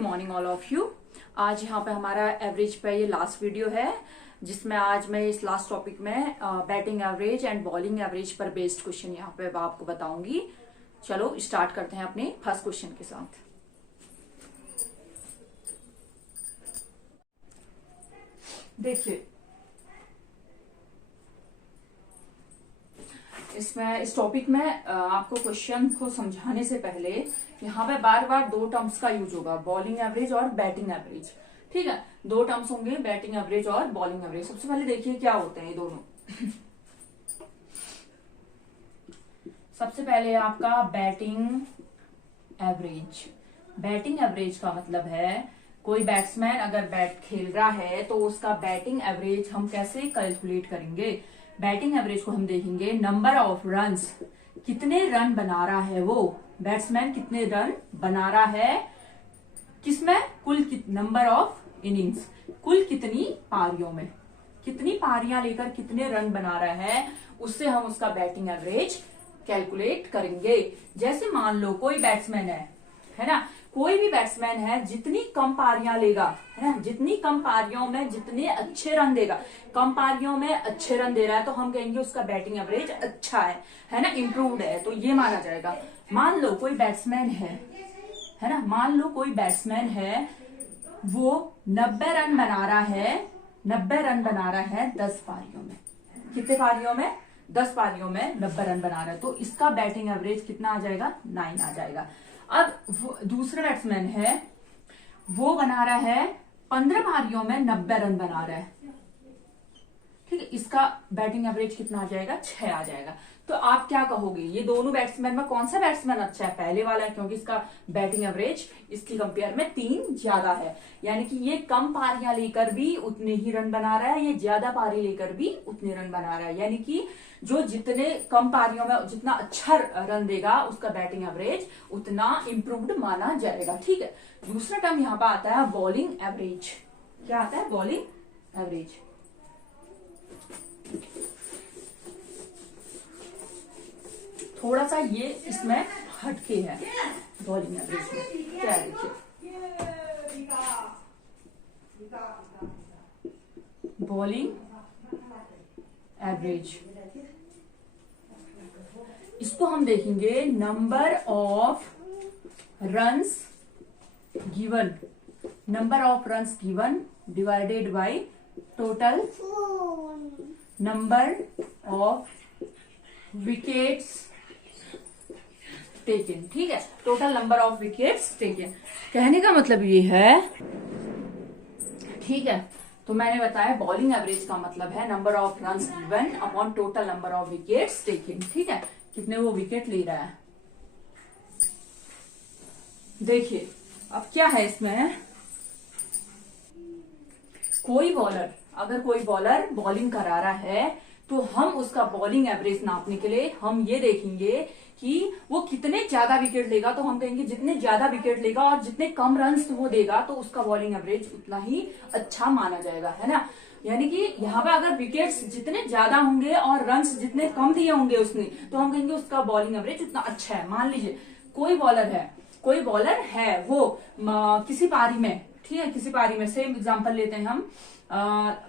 Morning all of you. आज यहाँ पे हमारा एवरेज पे ये लास्ट वीडियो है, जिसमें आज मैं इस लास्ट टॉपिक में batting average and bowling average पर बेस्ड क्वेश्चन यहाँ पे आपको बताऊंगी। चलो स्टार्ट करते हैं अपने फर्स्ट क्वेश्चन के साथ। देखिए, इस टॉपिक में आपको क्वेश्चन को समझाने से पहले यहाँ पे बार बार दो टर्म्स का यूज होगा, बॉलिंग एवरेज और बैटिंग एवरेज। ठीक है, दो टर्म्स होंगे, बैटिंग एवरेज और बॉलिंग एवरेज। सबसे पहले देखिए क्या होते हैं ये दोनों। सबसे पहले आपका बैटिंग एवरेज। बैटिंग एवरेज का मतलब है कोई बैट्समैन अगर बैट खेल रहा है तो उसका बैटिंग एवरेज हम कैसे कैलकुलेट करेंगे। बैटिंग एवरेज को हम देखेंगे नंबर ऑफ रन्स, कितने रन बना रहा है वो बैट्समैन, कितने रन बना रहा है, किसमें, कुल नंबर ऑफ इनिंग्स, कुल कितनी पारियों में, कितनी पारियां लेकर कितने रन बना रहा है, उससे हम उसका बैटिंग एवरेज कैलकुलेट करेंगे। जैसे मान लो कोई बैट्समैन है ना, कोई भी बैट्समैन है, जितनी कम पारियां लेगा, है ना, जितनी कम पारियों में जितने अच्छे रन देगा, कम पारियों में अच्छे रन दे रहा है तो हम कहेंगे उसका बैटिंग एवरेज अच्छा है ना, इम्प्रूव्ड है, तो ये माना जाएगा। मान लो कोई बैट्समैन है ना, मान लो कोई बैट्समैन है, वो 90 रन बना रहा है, 90 रन बना रहा है 10 पारियों में। कितने पारियों में? 10 पारियों में 90 रन बना रहा है, तो इसका बैटिंग एवरेज कितना आ जाएगा? 9 आ जाएगा। अब दूसरा बैट्समैन है, वो बना रहा है 15 पारियों में 90 रन बना रहा है, ठीक है, इसका बैटिंग एवरेज कितना आ जाएगा? 6 आ जाएगा। तो आप क्या कहोगे, ये दोनों बैट्समैन में कौन सा बैट्समैन अच्छा है? पहले वाला है, क्योंकि इसका बैटिंग एवरेज इसकी कंपेयर में 3 ज्यादा है, यानी कि ये कम पारियां लेकर भी उतने ही रन बना रहा है, ये ज्यादा पारी लेकर भी उतने रन बना रहा है, यानी कि जो जितने कम पारियों में जितना अच्छा रन देगा उसका बैटिंग एवरेज उतना इंप्रूव्ड माना जाएगा। ठीक है, दूसरा टर्म यहाँ पर आता है बॉलिंग एवरेज। क्या आता है? Bowling average. थोड़ा सा ये इसमें हटके है बॉलिंग एवरेज में। क्या है देखिए, बॉलिंग एवरेज, इसको हम देखेंगे number of runs given, number of runs given divided by total number of wickets taken. ठीक है, total number of wickets taken, कहने का मतलब ये है, ठीक है, तो मैंने बताया बॉलिंग एवरेज का मतलब है number of runs given upon total number of wickets taken. ठीक है, कितने वो विकेट ले रहा है। देखिए अब क्या है इसमें, कोई बॉलर, अगर कोई बॉलर बॉलिंग करा रहा है तो हम उसका बॉलिंग एवरेज नापने के लिए हम ये देखेंगे कि वो कितने ज्यादा विकेट लेगा, तो हम कहेंगे जितने ज्यादा विकेट लेगा और जितने कम रन्स वो देगा तो उसका बॉलिंग एवरेज उतना ही अच्छा माना जाएगा, है ना। यानी कि यहाँ पे अगर विकेट्स जितने ज्यादा होंगे और रन्स जितने कम दिए होंगे उसने, तो हम कहेंगे उसका बॉलिंग एवरेज उतना अच्छा है। मान लीजिए कोई बॉलर है वो किसी पारी में, ठीक है, किसी पारी में, सेम एग्जांपल लेते हैं हम,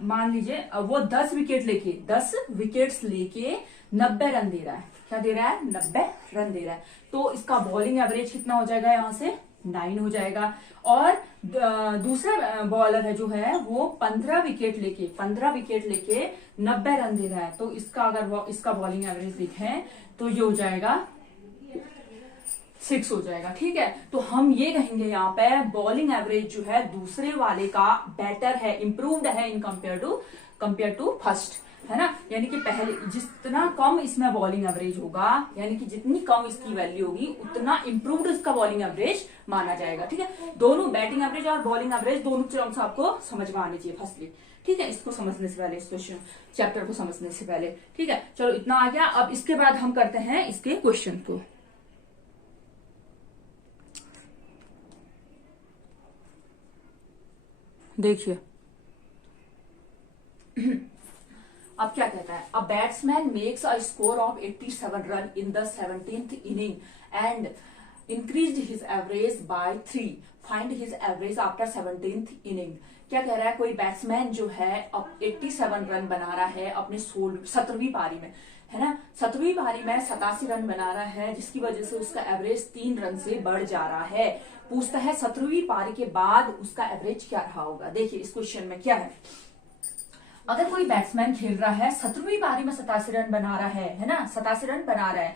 मान लीजिए वो 10 विकेट्स लेके 90 रन दे रहा है। क्या दे रहा है? 90 रन दे रहा है, तो इसका बॉलिंग एवरेज कितना हो जाएगा? यहाँ से 9 हो जाएगा। और दूसरा बॉलर है जो है वो 15 विकेट लेके 90 रन दे रहा है, तो इसका अगर इसका बॉलिंग एवरेज देखें तो ये हो जाएगा 6 हो जाएगा। ठीक है, तो हम ये कहेंगे यहाँ पे बॉलिंग एवरेज जो है दूसरे वाले का बेटर है, इंप्रूव्ड है इन कंपेयर टू फर्स्ट, है ना। यानी कि पहले जितना कम इसमें बॉलिंग एवरेज होगा, यानी कि जितनी कम इसकी वैल्यू होगी उतना इंप्रूव्ड इसका बॉलिंग एवरेज माना जाएगा। ठीक है, दोनों बैटिंग एवरेज और बॉलिंग एवरेज दोनों टर्म्स आपको समझ में आनी चाहिए फर्स्टली। ठीक है, इसको समझने से पहले, इस क्वेश्चन चैप्टर को समझने से पहले। ठीक है, चलो इतना आ गया। अब इसके बाद हम करते हैं इसके क्वेश्चन को। देखिए अब क्या कहता है, a batsman makes a score of 87 run in the 17th inning and increase his average by 3, find his average after 17th inning. क्या कह रहा है, कोई बैट्समैन जो है अब 87 रन बना रहा है अपने 17वीं पारी में, है ना, 17वीं पारी में 87 रन बना रहा है, जिसकी वजह से उसका एवरेज 3 रन से बढ़ जा रहा है। पूछता है 17वीं पारी के बाद उसका एवरेज क्या रहा होगा। देखिए इस क्वेश्चन में क्या है, अगर कोई बैट्समैन खेल रहा है 17वीं पारी में 87 रन बना रहा है ना, 87 रन बना रहा है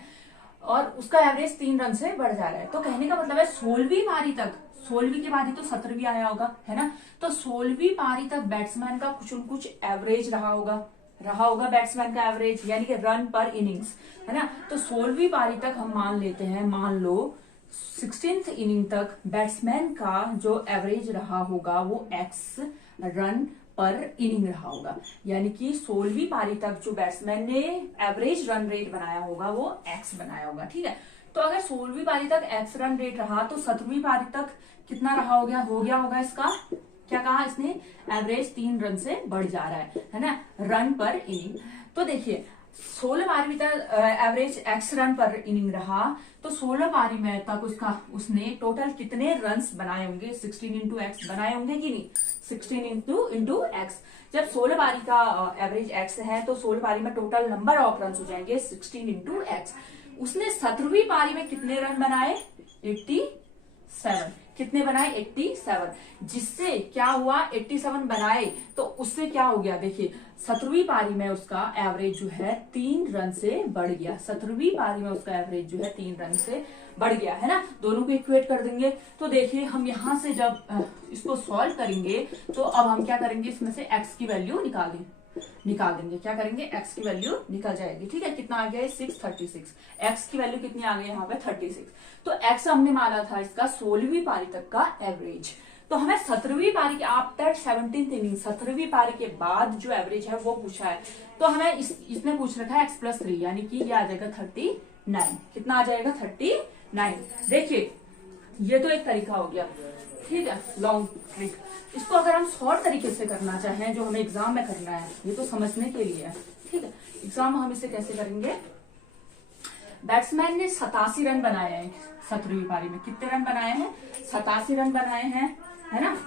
और उसका एवरेज 3 रन से बढ़ जा रहा है, तो कहने का मतलब है 16वीं पारी तक, 16वीं के बाद ही तो 17वीं आया होगा, है ना, तो 16वीं पारी तक बैट्समैन का कुछ न कुछ एवरेज रहा होगा बैट्समैन का एवरेज, यानी कि रन पर इनिंग्स, है ना। तो 16वीं पारी तक हम मान लेते हैं, मान लो 16th इनिंग तक बैट्समैन का जो एवरेज रहा होगा वो x रन पर इनिंग रहा होगा, यानी कि 16वीं पारी तक जो बैट्समैन ने एवरेज रन रेट बनाया होगा वो x बनाया होगा, ठीक है। तो अगर 16वीं पारी तक x रन रेट रहा तो 17वीं पारी तक कितना रहा हो गया होगा इसका, क्या कहा इसने, एवरेज 3 रन से बढ़ जा रहा है ना, रन पर इनिंग। तो देखिए 16 पारी में तक एवरेज x रन पर इनिंग रहा, तो 16 पारी में तक उसने टोटल कितने रन्स बनाए होंगे, 16 इंटू एक्स बनाए होंगे कि नहीं, 16 इंटू एक्स। जब 16 पारी का एवरेज x है तो 16 पारी में टोटल नंबर ऑफ रन हो जाएंगे 16 इंटू एक्स। उसने 17वीं पारी में कितने रन बनाए, 87, कितने बनाए, 87, जिससे क्या हुआ, 87 बनाए तो उससे क्या हो गया, देखिए 17वीं पारी में उसका एवरेज जो है 3 रन से बढ़ गया, 17वीं पारी में उसका एवरेज जो है 3 रन से बढ़ गया, है ना। दोनों को इक्वेट कर देंगे, तो देखिए हम यहां से जब इसको सॉल्व करेंगे तो अब हम क्या करेंगे, इसमें से x की वैल्यू निकाल देंगे, क्या करेंगे, x की वैल्यू निकल जाएगी, ठीक है। कितना आ गया, 636, x की वैल्यू कितनी आ गई यहाँ पे, 36। तो x हमने माना था इसका 16वीं पारी तक का एवरेज, तो हमें 17वीं पारी के आफ्टर 17th इनिंग, 17वीं पारी के बाद जो एवरेज है वो पूछा है, तो हमें इसने पूछ रखा है x+3, यानी कि ये आ जाएगा 39, कितना आ जाएगा, 39। देखिए ये तो एक तरीका हो गया, ठीक है, लॉन्ग ट्रिक। इसको अगर हम शॉर्ट तरीके से करना चाहें, जो हमें एग्जाम में करना है, ये तो समझने के लिए है, ठीक है। एग्जाम में हम इसे कैसे करेंगे, बैट्समैन ने 87 रन बनाए हैं 17वीं पारी में, कितने रन बनाए हैं, 87 रन बनाए हैं, है ना,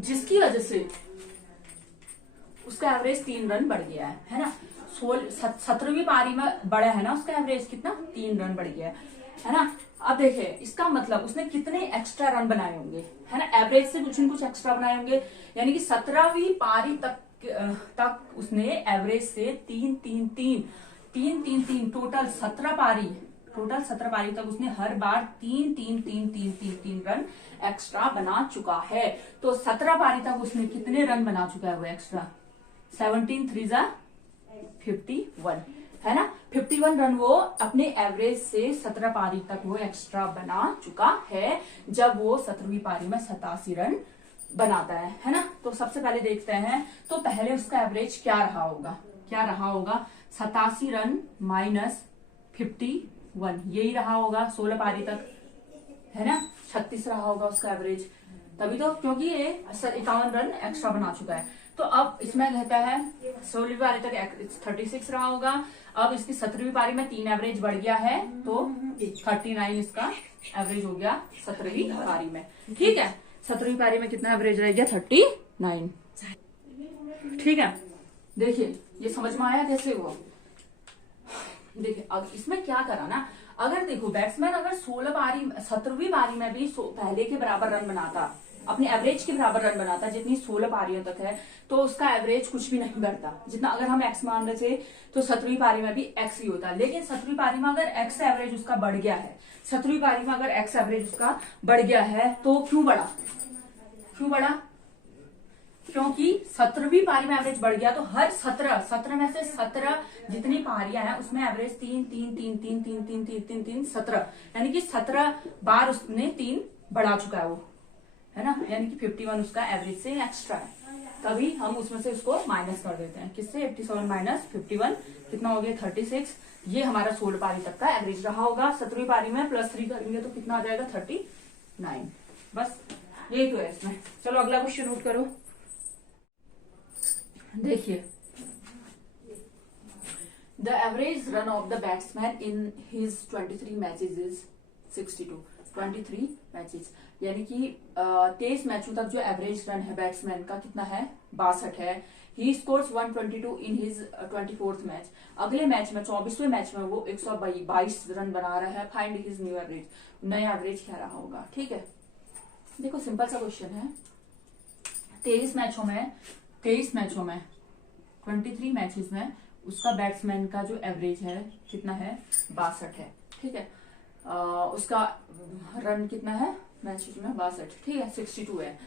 जिसकी वजह से उसका एवरेज 3 रन बढ़ गया है ना। 17वीं पारी में बढ़ा है ना उसका एवरेज, कितना, 3 रन बढ़ गया है ना। अब देखिए इसका मतलब उसने कितने एक्स्ट्रा रन बनाए होंगे, है ना, एवरेज से कुछ न कुछ एक्स्ट्रा बनाए होंगे, यानी कि 17वीं पारी तक उसने एवरेज से 3 टोटल 17 पारी तक उसने हर बार 3 रन एक्स्ट्रा बना चुका है। तो 17 पारी तक उसने कितने रन बना चुका है वो एक्स्ट्रा, 17 3 जा 51, है ना, 51 रन वो अपने एवरेज से 17 पारी तक वो एक्स्ट्रा बना चुका है, जब वो 17वीं पारी में 87 रन बनाता है ना। तो सबसे पहले देखते हैं, तो पहले उसका एवरेज क्या रहा होगा, 87 रन माइनस 51, यही रहा होगा 16 पारी तक, है ना, 36 रहा होगा उसका एवरेज, तभी तो, क्योंकि ये 51 रन एक्स्ट्रा बना चुका है। तो अब इसमें कहता है 16वीं पारी तक 36 रहा होगा, अब इसकी 17वीं पारी में 3 एवरेज बढ़ गया है, तो 39 इसका एवरेज हो गया 17वीं पारी में, ठीक है। 17वीं पारी में कितना एवरेज रह गया, 39, ठीक है। देखिए ये समझ में आया कैसे हुआ, देखिए अब इसमें क्या करा ना, अगर देखो बैट्समैन अगर 17वीं पारी में भी पहले के बराबर रन बनाता, अपने एवरेज के बराबर रन बनाता जितनी 16 पारियों तक है, तो उसका एवरेज कुछ भी नहीं बढ़ता, जितना अगर हम एक्स मान रहे थे तो 17वीं पारी में भी एक्स ही होता। लेकिन 17वीं पारी में अगर एक्स एवरेज उसका बढ़ गया है, 17वीं पारी में अगर एक्स एवरेज उसका बढ़ गया है, तो क्यों बढ़ा, क्योंकि 17वीं पारी में एवरेज बढ़ गया, तो हर 17 में से 17 जितनी पारियां हैं उसमें एवरेज 3 17, यानी कि 17 बार उसने 3 बढ़ा चुका है वो, है ना, यानी कि 51 उसका एवरेज से एक्स्ट्रा है, तभी हम उसमें से उसको माइनस कर देते हैं, किससे, 87 माइनस 51 कितना हो गया, 36। ये हमारा 16 पारी तक का एवरेज रहा होगा। 17वीं पारी में +3 करेंगे तो कितना आ जाएगा, 39। बस यही तो है इसमें। चलो अगला क्वेश्चन नोट करो, देखिए, the average run of the batsman in his 23 matches is 62, 23 matches, यानी कि 23 मैचों तक जो एवरेज रन है बैट्समैन का कितना है, 62 है। He scores 122 in his 24th match. अगले मैच में 24वें मैच में वो 122 रन बना रहा है। फाइंड हिज न्यू एवरेज, नया एवरेज क्या रहा होगा। ठीक है, देखो सिंपल सा क्वेश्चन है। 23 मैचों में 23 मैचेस में उसका बैट्समैन का जो एवरेज है कितना है, 62 है। ठीक है, उसका रन कितना है मैचेस में, 62। ठीक है, 62 है।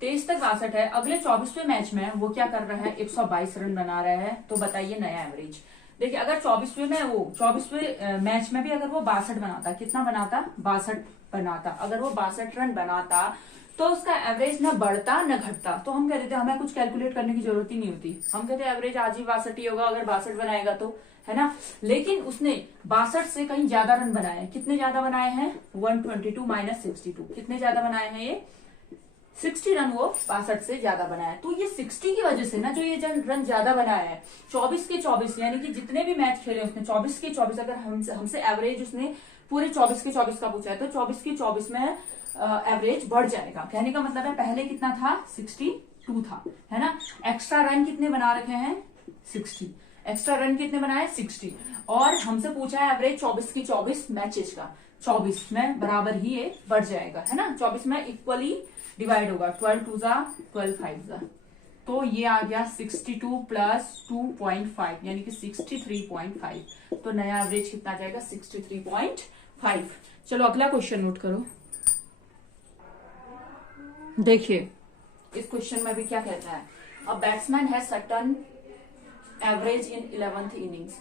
23 तक 62 है। अगले 24वें मैच में वो क्या कर रहा है, 122 रन बना रहा है। तो बताइए नया एवरेज। देखिए अगर 24वें मैच में भी अगर वो 62 बनाता, कितना बनाता, 62 बनाता, अगर वो 62 रन बनाता तो उसका एवरेज ना बढ़ता न घटता। तो हम कहते थे हमें कुछ कैलकुलेट करने की जरूरत ही नहीं होती, हम कहते एवरेज आज ही 62 ही होगा अगर 62 बनाएगा तो, है ना। लेकिन उसने 62 से कहीं ज्यादा रन बनाए। कितने ज्यादा बनाए हैं, 122 माइनस 62, कितने ज्यादा बनाए हैं ये, 60 रन वो 62 से ज्यादा बनाया। तो ये 60 की वजह से ना जो ये रन ज्यादा बनाया है, 24 के 24, यानी कि जितने भी मैच खेले उसने 24 के 24, अगर हमसे एवरेज उसने पूरे 24 के 24 का पूछा है तो 24 के 24 में एवरेज बढ़ जाएगा। कहने का मतलब है पहले कितना था, 62 था, है ना। एक्स्ट्रा रन कितने बना रखे हैं, 60। एक्स्ट्रा रन कितने बनाए, 60। और हमसे पूछा है एवरेज 24 की 24 मैचेस का, 24 में बराबर ही ये बढ़ जाएगा, है ना। 24 में इक्वली डिवाइड होगा, 12 2 जा 12 5 जा, तो ये आ गया 62 प्लस 2.5 यानी कि 63.5। तो नया एवरेज कितना आ जाएगा, 63.5। चलो अगला क्वेश्चन नोट करो। देखिए इस क्वेश्चन में भी क्या कहता है, a batsman has certain average in 11th innings.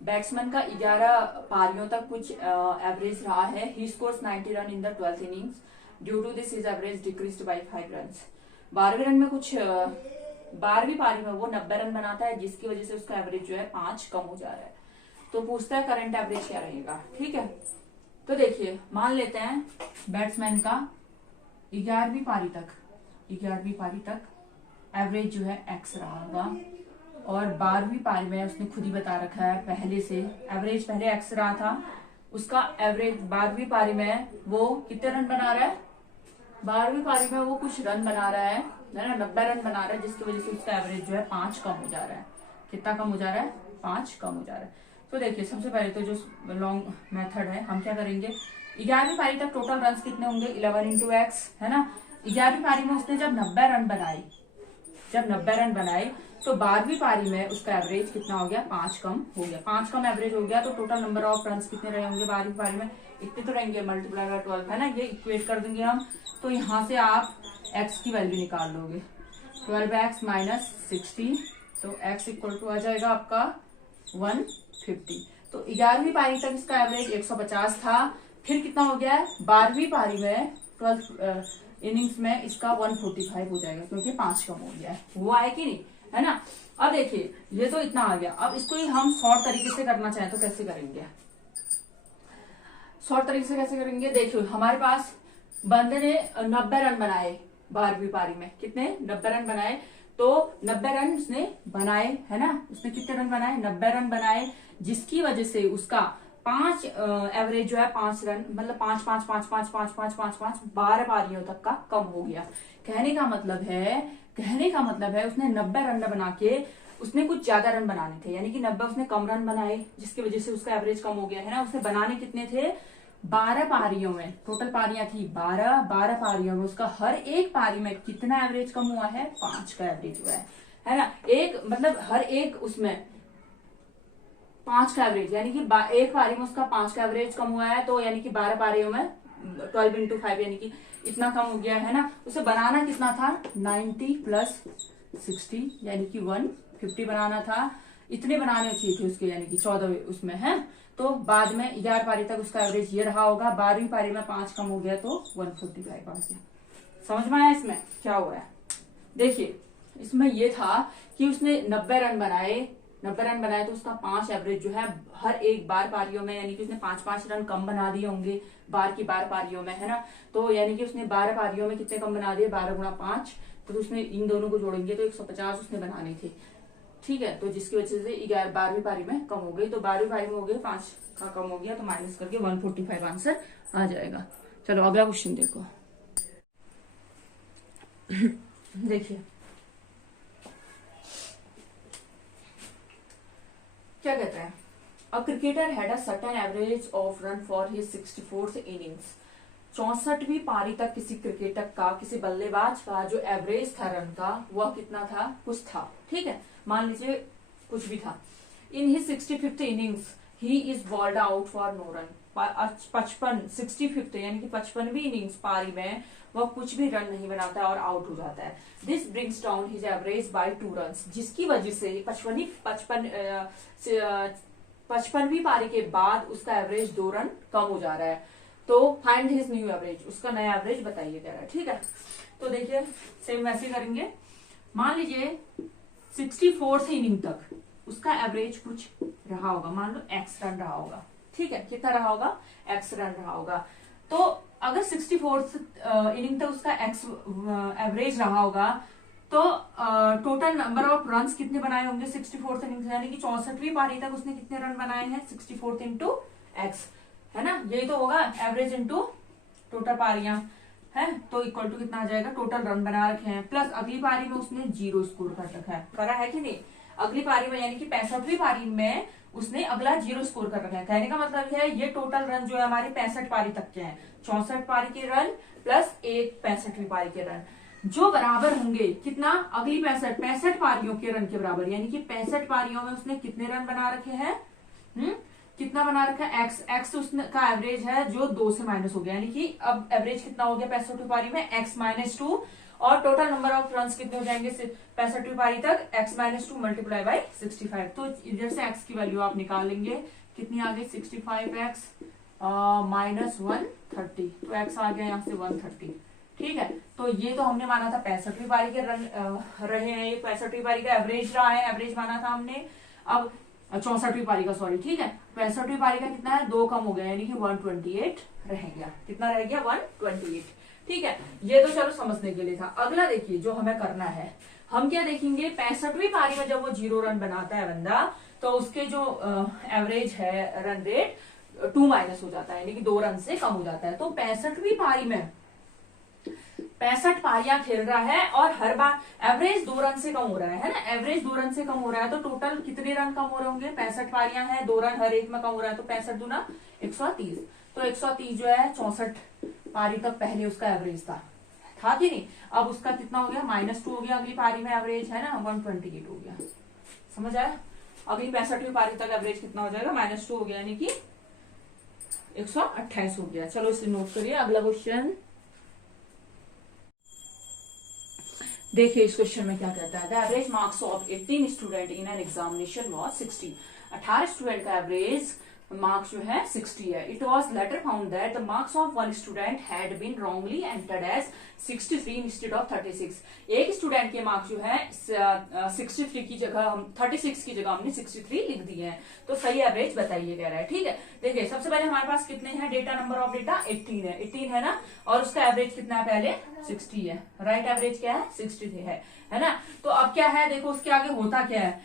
Batsman का 11 पारियों तक कुछ एवरेज रहा है। He scores 90 run in the 12th innings, due to this his average decreased by 5 run. 12वें रन में कुछ 12वीं पारी में वो 90 रन बनाता है, जिसकी वजह से उसका एवरेज जो है 5 कम हो जा रहा है। तो पूछता है करंट एवरेज क्या रहेगा। ठीक है, तो देखिए मान लेते हैं बैट्समैन का 11वीं पारी तक एवरेज जो है एक्स रहा होगा, और 12वीं पारी में उसने खुद ही बता रखा है पहले से एवरेज पहले एक्स रहा था, उसका एवरेज 12वीं पारी में वो कितने रन बना रहा है, 12वीं पारी में वो कुछ रन बना रहा है ना, 90 रन बना रहा है, जिसकी वजह से उसका एवरेज जो है 5 कम हो जा रहा है। कितना कम हो जा रहा है, 5 कम हो जा रहा है। तो देखिए सबसे पहले तो जो लॉन्ग मेथड है हम क्या करेंगे, 11वीं पारी तक टोटल रन कितने होंगे, 11 इंटू एक्स, है ना। 11वीं पारी में उसने जब 90 रन बनाए तो 12वीं पारी में उसका एवरेज कितना हो गया, 5 कम हो गया। 5 कम एवरेज हो गया तो टोटल नंबर ऑफ रन कितने रहे होंगे 12वीं पारी में, इतने तो रहेंगे, मल्टीप्लाई बाय 12, है ना। ये इक्वेट कर देंगे हम, तो यहाँ से आप x की वैल्यू निकाल लोगे, 12x माइनस 60, तो x इक्वल टू आ जाएगा आपका 150। तो 11वीं पारी तक इसका एवरेज 150 था, फिर कितना हो गया है 12वीं पारी में 12th इनिंग्स में इसका 145 हो जाएगा, क्योंकि 5 कम हो गया है, हुआ है कि नहीं, है ना। अब देखिए ये तो इतना आ गया। अब इसको ही हम शॉर्ट तरीके से करना चाहें तो कैसे करेंगे, शॉर्ट तरीके से कैसे करेंगे। देखियो हमारे पास बंदे ने 90 रन बनाए 12वीं पारी में, कितने 90 रन बनाए, तो 90 रन उसने बनाए, है ना। उसने कितने रन बनाए, 90 रन बनाए, जिसकी वजह से उसका 5 एवरेज जो है 5 रन, मतलब 5 5 5 5 5 5 5 5 12 पारियों तक का कम हो गया। कहने का मतलब है उसने 90 रन बना के उसने कुछ ज्यादा रन बनाने थे, यानी कि 90 उसने कम रन बनाए, जिसकी वजह से उसका एवरेज कम हो गया, है ना। उसने बनाने कितने थे, 12 पारियों में, टोटल पारियां थी 12 पारियों में उसका हर एक पारी में कितना एवरेज कम हुआ है, 5 का एवरेज हुआ है ना। एक मतलब हर एक उसमें 5 का एवरेज, यानी कि एक पारी में उसका 5 का एवरेज कम हुआ है, तो यानी कि 12 पारियों में 12 इंटू 5 यानी कि इतना कम हो गया, है ना। उसे बनाना कितना था, 90 प्लस 60 यानी कि 150 बनाना था, इतने बनाने चाहिए थे उसके, यानी कि 14 उसमें है। तो बाद में 11 पारी तक उसका एवरेज ये रहा होगा, 12वीं पारी में 5 कम हो गया तो 145 आ गया। समझ में आया इसमें क्या हुआ है। देखिए इसमें ये था कि उसने 90 रन बनाए तो उसका 5 एवरेज जो है हर एक बार पारियों में, यानी कि उसने 5 रन कम बना दिए होंगे बार की बार पारियों में, है ना। तो यानी कि उसने 12 पारियों में कितने कम बना दिए, 12 गुणा 5, तो उसने इन दोनों को जोड़ेंगे तो 150 उसने बनाने थे। ठीक है, तो जिसकी वजह से 12वीं पारी में कम हो गई, तो 12वीं पारी में हो गई 5 का कम हो गया, तो माइनस करके 145 आंसर आ जाएगा। चलो अगला क्वेश्चन देखो। देखिए क्या कहता है, a cricketer had a certain average of run for his 64th innings. 64वीं पारी तक किसी क्रिकेटर का, किसी बल्लेबाज का जो एवरेज था रन का, वह कितना था, कुछ था, ठीक है, मान लीजिए कुछ भी था। In his 65th innings he is bowled out for no run. 65 यानी कि 55वीं इनिंग्स पारी में वह कुछ भी रन नहीं बनाता है और आउट हो जाता है। This brings down his average by 2 run, जिसकी वजह से 55वीं पारी के बाद उसका एवरेज 2 रन कम हो जा रहा है। तो फाइंड हिज न्यू एवरेज, उसका नया एवरेज बताइए कह रहा है, ठीक है। तो देखिए सेम वैसे करेंगे। मान लीजिए 64th इनिंग तक उसका एवरेज कुछ रहा होगा, मान लो x रन रहा होगा, ठीक है, कितना रहा होगा, x रन रहा होगा। तो अगर 64th इनिंग तक उसका x एवरेज रहा होगा, तो टोटल नंबर ऑफ रन्स कितने बनाए होंगे 64th इनिंग, यानी कि 64वीं पारी तक उसने कितने रन बनाए हैं, 64th इंटू एक्स, है ना, यही तो होगा एवरेज इंटू टोटल पारियां है, तो इक्वल टू कितना आ जाएगा, टोटल रन बना रखे हैं प्लस अगली पारी में उसने 0 स्कोर कर रखा है, करा है कि नहीं, अगली पारी में यानी कि 65वीं पारी में उसने अगला 0 स्कोर कर रखा है। कहने का मतलब है ये टोटल रन जो है हमारे 65 पारी तक के हैं, 64 पारी के रन प्लस एक 65वीं पारी के रन, जो बराबर होंगे कितना, अगली 65 पारियों के रन के बराबर, यानी कि 65 पारियों में उसने कितने रन बना रखे हैं, कितना बना रखा है, एक्स उसने का एवरेज है जो 2 से माइनस हो गया, यानी कि अब एवरेज कितना हो गया 65वीं पारी में, x-2, और टोटल नंबर ऑफ रन कितने हो जाएंगे 65वीं पारी तक, x-2 मल्टीप्लाई बाई 65। तो इधर से x की वैल्यू आप निकाल लेंगे, कितनी आ गई 65x माइनस 130, तो x आ गया यहाँ से 130, ठीक है। तो ये तो हमने माना था 65वीं पारी के रन रहे हैं, ये 65वीं पारी का एवरेज रहा है, एवरेज माना था हमने। अब 64वीं पारी का, सॉरी, ठीक है, 65वीं पारी का कितना है, 2 कम हो गया, यानी कि 128 रह गया, कितना रह गया 128, ठीक है। ये तो चलो समझने के लिए था। अगला देखिए जो हमें करना है, हम क्या देखेंगे, 65वीं पारी में जब वो 0 रन बनाता है बंदा, तो उसके जो एवरेज है रन रेट 2 माइनस हो जाता है, यानी कि 2 रन से कम हो जाता है। तो 65वीं पारी में 65 पारियां खेल रहा है और हर बार एवरेज 2 रन से कम हो रहा है ना, एवरेज 2 रन से कम हो रहा है, तो टोटल कितने रन कम हो रहे होंगे, 65 पारियां हैं, 2 रन हर एक में कम हो रहा है, तो 65 दूना 130, तो 130 जो है 64 पारी तक पहले उसका एवरेज था कि नहीं, अब उसका कितना हो गया, -2 हो गया, अगली पारी में एवरेज है ना 128 हो गया, समझ आया। अगली 65वीं पारी तक एवरेज कितना हो जाएगा, -2 हो गया, यानी कि 128 हो गया। चलो इसे नोट करिए। अगला क्वेश्चन देखिए, इस क्वेश्चन में क्या कहता है, the average marks of 18 student in an examination was 60। 18 student का एवरेज मार्क्स जो है 60 है। It was later found that the marks of one student had been wrongly entered as 63 instead of 36। एक स्टूडेंट के मार्क्स जो है 63 की जगह हम 36 की जगह हमने 63 लिख दिए हैं, तो सही एवरेज बताइए कह रहा है, ठीक है। देखिए सबसे पहले हमारे पास कितने हैं, डेटा नंबर ऑफ डेटा 18 है ना, और उसका एवरेज कितना है, पहले 60 है, राइट एवरेज क्या है 63 है ना। तो अब क्या है, देखो उसके आगे होता क्या है,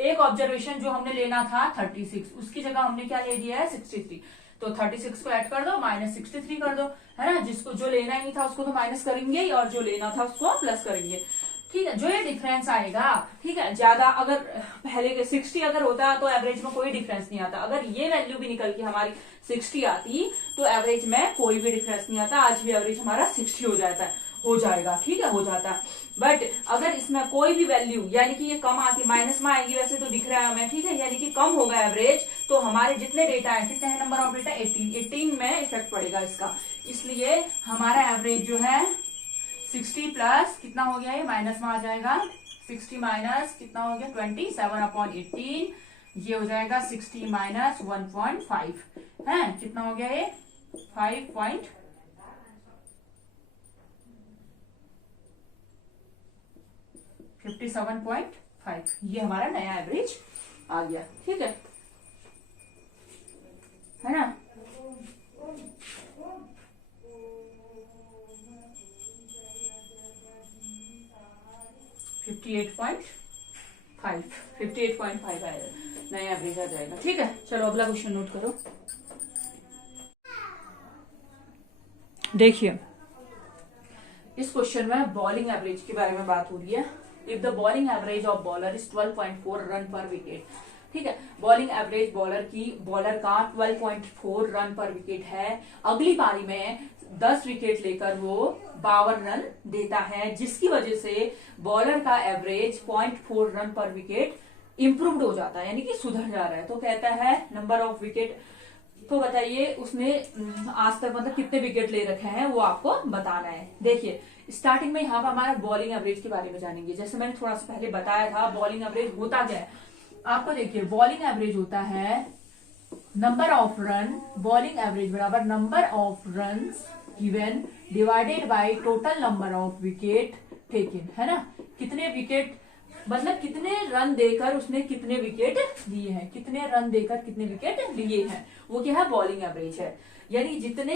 एक ऑब्जर्वेशन जो हमने लेना था 36, उसकी जगह हमने क्या ले लिया है 63, तो 36 को ऐड कर दो, -63 कर दो, है ना, जिसको जो लेना ही नहीं था उसको तो माइनस करेंगे ही, और जो लेना था उसको प्लस करेंगे, ठीक है। जो ये डिफरेंस आएगा, ठीक है, ज्यादा अगर पहले के 60 अगर होता तो एवरेज में कोई डिफरेंस नहीं आता, अगर ये वैल्यू भी निकल के हमारी 60 आती तो एवरेज में कोई भी डिफरेंस नहीं आता, आज भी एवरेज हमारा 60 हो जाएगा, ठीक है, हो जाता। बट अगर इसमें कोई भी वैल्यू, यानी कि ये कम आती, माइनस में आएगी, वैसे तो दिख रहा है हमें, ठीक है, यानी कि कम होगा एवरेज, तो हमारे जितने डेटा है, कितने हैं नंबर ऑफ डेटा 18 में इफेक्ट पड़ेगा इसका, इसलिए हमारा एवरेज जो है 60 प्लस कितना हो गया, ये माइनस में आ जाएगा, 60 माइनस कितना हो गया 27/18, ये हो जाएगा 60 माइनस 1.5 है, कितना हो गया ये 57.5, ये हमारा नया एवरेज आ गया, ठीक है ना। 58.5 58.5 आएगा, नया एवरेज आ जाएगा। ठीक है, चलो अगला क्वेश्चन नोट करो। देखिए इस क्वेश्चन में बॉलिंग एवरेज के बारे में बात हो रही है। If the bowling average of bowler is 12.4 run पर विकेट। ठीक है, बॉलिंग एवरेज बॉलर का 12.4 रन पर विकेट है। अगली पारी में 10 विकेट लेकर वो 52 रन देता है, जिसकी वजह से बॉलर का एवरेज 0.4 रन पर विकेट इंप्रूव्ड हो जाता है, यानी कि सुधर जा रहा है। तो कहता है नंबर ऑफ विकेट, तो बताइए उसने आज तक मतलब कितने विकेट ले रखे हैं वो आपको बताना है। देखिए स्टार्टिंग में यहाँ पर हमारा बॉलिंग एवरेज के बारे में जानेंगे। जैसे मैंने थोड़ा सा पहले बताया था बॉलिंग एवरेज होता क्या है आपको। देखिए बॉलिंग एवरेज होता है number of run, bowling average बराबर number of run given divided by total number of wicket taken, है ना। कितने विकेट मतलब कितने रन देकर उसने कितने विकेट लिए हैं, कितने रन देकर कितने विकेट लिए हैं, वो क्या है बॉलिंग एवरेज है। यानी जितने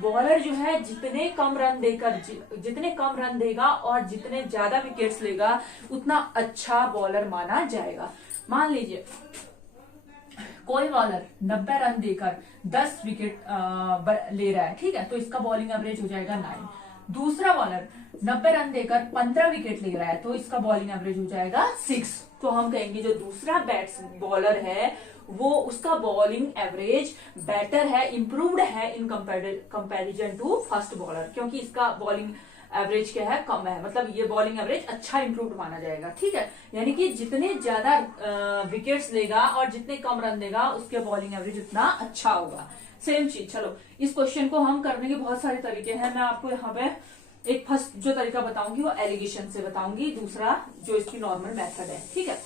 बॉलर जो है जितने कम रन देकर जितने कम रन देगा और जितने ज्यादा विकेट्स लेगा उतना अच्छा बॉलर माना जाएगा। मान लीजिए कोई बॉलर 90 रन देकर 10 विकेट ले रहा है, ठीक है, तो इसका बॉलिंग एवरेज हो जाएगा 9। दूसरा बॉलर 90 रन देकर 15 विकेट ले रहा है, तो इसका बॉलिंग एवरेज हो जाएगा 6। तो हम कहेंगे जो दूसरा बॉलर है वो उसका बॉलिंग एवरेज बेटर है, इंप्रूव्ड है in comparison to first bowler, क्योंकि इसका बॉलिंग एवरेज क्या है कम है, मतलब ये बॉलिंग एवरेज अच्छा इंप्रूव्ड माना जाएगा। ठीक है, यानी कि जितने ज्यादा विकेट्स लेगा और जितने कम रन देगा उसके बॉलिंग एवरेज उतना अच्छा होगा। सेम चीज। चलो इस क्वेश्चन को हम करने के बहुत सारे तरीके हैं। मैं आपको यहाँ पे एक फर्स्ट जो तरीका बताऊंगी वो एलिगेशन से बताऊंगी, दूसरा जो इसकी नॉर्मल मेथड है। ठीक है,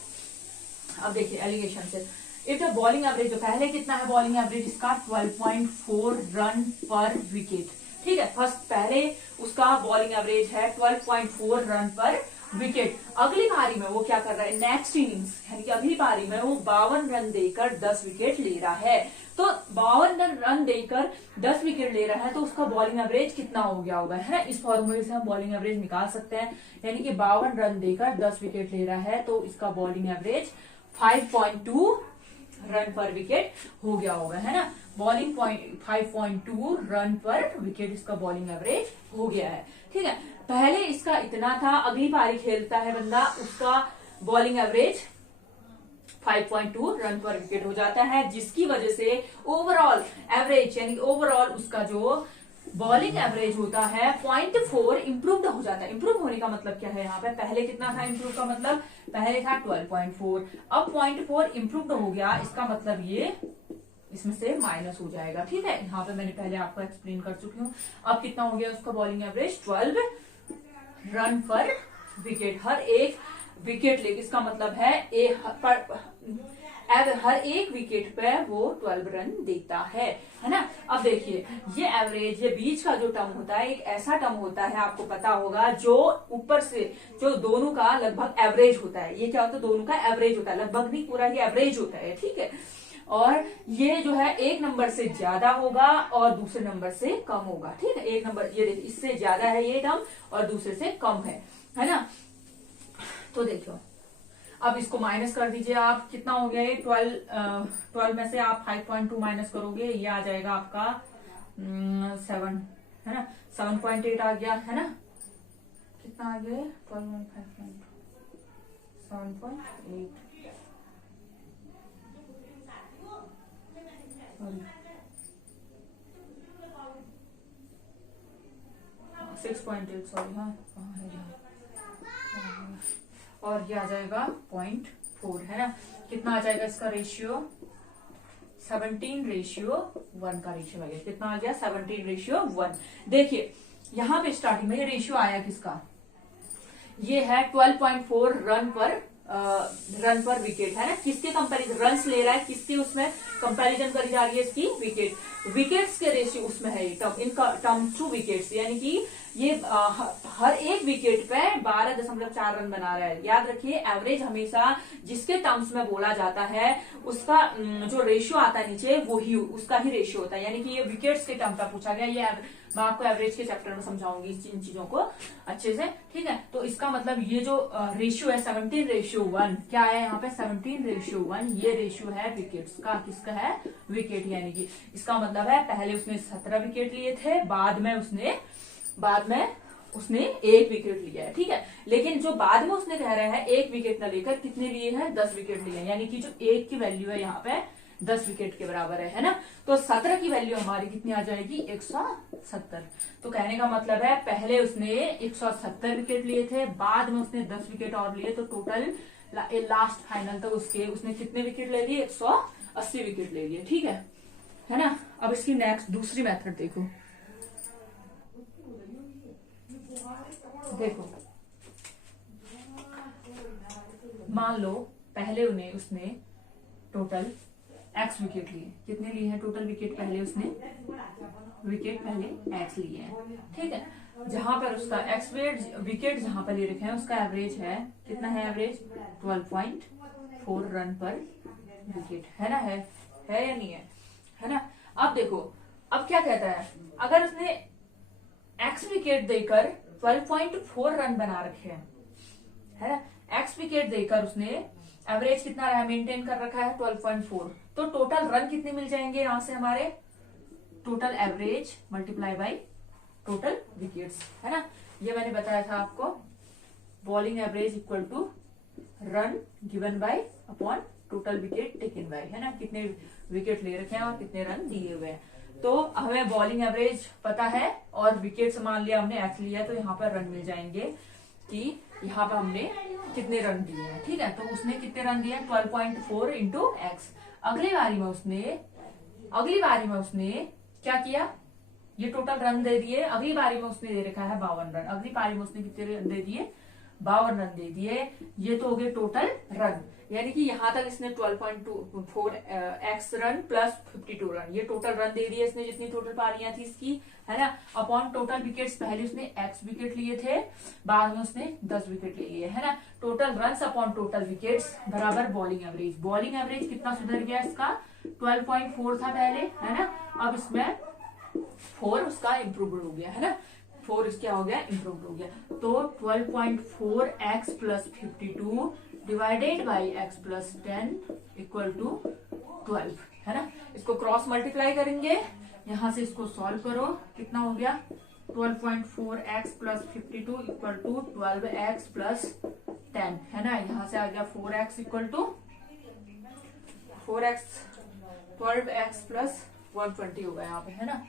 अब देखिए एलिगेशन से इफ द बॉलिंग एवरेज, जो पहले कितना है बॉलिंग एवरेज इसका 12.4 रन पर विकेट। ठीक है, फर्स्ट पहले उसका बॉलिंग एवरेज है 12.4 रन पर विकेट। अगली पारी में वो क्या कर रहा है, नेक्स्ट इनिंग्स यानी कि अगली पारी में वो 52 रन देकर 10 विकेट ले रहा है। तो 52 रन देकर 10 विकेट ले रहा है तो उसका बॉलिंग एवरेज कितना हो गया होगा, है ना। इस फॉर्मूले से हम बॉलिंग एवरेज निकाल सकते हैं, यानी कि 52 रन देकर 10 विकेट ले रहा है तो इसका बॉलिंग एवरेज 5.2 रन पर विकेट हो गया होगा, है ना। बॉलिंग 5.2 रन पर विकेट इसका बॉलिंग एवरेज हो गया है। ठीक है, पहले इसका इतना था, अगली पारी खेलता है बंदा उसका बॉलिंग एवरेज 5.2 रन पर विकेट हो जाता है, जिसकी वजह से ओवरऑल एवरेज यानी ओवरऑल उसका जो बॉलिंग एवरेज होता है 0.4 इंप्रूव्ड हो जाता है। इंप्रूव होने का मतलब क्या है, यहाँ पे पहले कितना था इंप्रूव का मतलब, पहले था 12.4, अब 0.4 इंप्रूव्ड हो गया, इसका मतलब ये इसमें से माइनस हो जाएगा। ठीक है, यहाँ पे मैंने पहले आपको एक्सप्लेन कर चुकी हूँ। अब कितना हो गया उसका बॉलिंग एवरेज 12 रन पर विकेट। हर एक विकेट लेके इसका मतलब है हर एक विकेट पे वो 12 रन देता है ना। अब देखिए ये एवरेज, ये बीच का जो टर्म होता है एक ऐसा टर्म होता है आपको पता होगा जो ऊपर से जो दोनों का लगभग एवरेज होता है। ये क्या होता है, दोनों का एवरेज होता है, लगभग नहीं पूरा ही एवरेज होता है। ठीक है, और ये जो है एक नंबर से ज्यादा होगा और दूसरे नंबर से कम होगा। ठीक है, एक नंबर ये देखिए इससे ज्यादा है ये टर्म और दूसरे से कम है ना। तो देखो अब इसको माइनस कर दीजिए आप, कितना हो गया ये 12 में से आप 5.2 माइनस करोगे, ये आ जाएगा आपका 7, है ना। 7.8 आ गया, है ना। कितना आ गया 12 7.8 6.8 सॉरी, हाँ और ये आ जाएगा 0.4, है ना। कितना आ जाएगा इसका रेशियो 17:1 का रेशियो आ गया। कितना आ गया 17:1। देखिए यहाँ पे स्टार्टिंग में ये रेशियो आया किसका, ये है 12.4 रन पर विकेट, है ना। किसके कंपैरिजन रन्स ले रहा है, किसके उसमें कंपैरिजन करी जा रही है इसकी विकेट्स के रेशियो उसमें है, इनका टर्म टू विकेट्स, यानी कि ये हर एक विकेट पे 12.4 रन बना रहा है। याद रखिए एवरेज हमेशा जिसके टर्म्स में बोला जाता है उसका जो रेशियो आता है नीचे वो ही उसका ही रेशियो होता है, यानी कि ये विकेट्स के टर्म पे पूछा गया। ये मैं आपको एवरेज के चैप्टर में समझाऊंगी इन चीजों को अच्छे से, ठीक है। तो इसका मतलब ये जो रेशियो है 17:1 क्या है यहाँ पे 17:1, ये रेशियो है विकेट्स का। किसका है? विकेट, यानी कि इसका मतलब है पहले उसने 17 विकेट लिए थे, बाद में उसने 1 विकेट लिया है, ठीक है। लेकिन जो बाद में उसने कह रहा है 1 विकेट न लेकर कितने लिए हैं? 10 विकेट लिए हैं, यानी कि जो 1 की वैल्यू है यहाँ पे 10 विकेट के बराबर है ना। तो 17 की वैल्यू हमारी कितनी आ जाएगी? 170। तो कहने का मतलब है पहले उसने 170 विकेट लिए थे, बाद में उसने 10 विकेट और लिए, तो टोटल लास्ट फाइनल तक उसने कितने विकेट ले लिए? 180 विकेट ले लिए, ठीक है ना। अब इसकी नेक्स्ट दूसरी मेथड देखो, मान लो पहले उसने टोटल x विकेट लिए। कितने लिए हैं टोटल विकेट? पहले उसने x लिए हैं, ठीक है। जहां पर उसका x विकेट जहां पर ले रखे हैं उसका एवरेज है कितना है? एवरेज 12.4 रन पर विकेट, है ना। है या नहीं है ना। अब देखो, अब क्या कहता है, अगर उसने x विकेट देकर 12.4 रन बना रखे हैं, है ना, x विकेट देकर उसने एवरेज कितना रहा मेंटेन कर रखा है? 12.4। तो टोटल रन कितने मिल जाएंगे यहां से हमारे? Total average multiply by total wickets, है ना। ये मैंने बताया था आपको, bowling average equal to run given by upon total wicket taken by, है ना। कितने विकेट ले रखे हैं और कितने रन दिए हुए हैं। तो हमें बॉलिंग एवरेज पता है और विकेट मान लिया हमने x लिया, तो यहाँ पर रन मिल जाएंगे कि यहाँ पर हमने कितने रन दिए हैं, ठीक है। तो उसने कितने रन दिए? 12.4 इंटू एक्स। अगली बारी में उसने क्या किया? ये टोटल रन दे दिए। अगली बारी में उसने दे रखा है 52 रन। अगली बारी में उसने कितने रन दे दिए? 52 रन दे दिए। ये तो हो गए टोटल रन, यानी कि यहां तक इसने 12.4 एक्स रन प्लस 52 रन, ये टोटल रन दे दिए इसने, जितनी टोटल पारियां थी इसकी, है ना। अपॉन टोटल विकेट्स, पहले उसने एक्स विकेट लिए थे, बाद में उसने 10 विकेट लिए, है ना। Total run upon total wickets बराबर बॉलिंग एवरेज। बॉलिंग एवरेज कितना सुधर गया इसका? 12.4 था पहले, है ना। अब इसमें 4 उसका इम्प्रूव हो गया, है ना। 4 इसका हो गया इम्प्रूव हो गया। तो 12.4 X plus 52 divided by X plus 10 equal to 12, है ना। इसको क्रॉस मल्टीप्लाई करेंगे, यहां से इसको सॉल्व करो, कितना हो गया? 12.4 X plus 52 equal to 12 X plus 10, है ना। यहां से आ गया 4 X equal to 12 X plus 120 होगा यहाँ पे, है ना।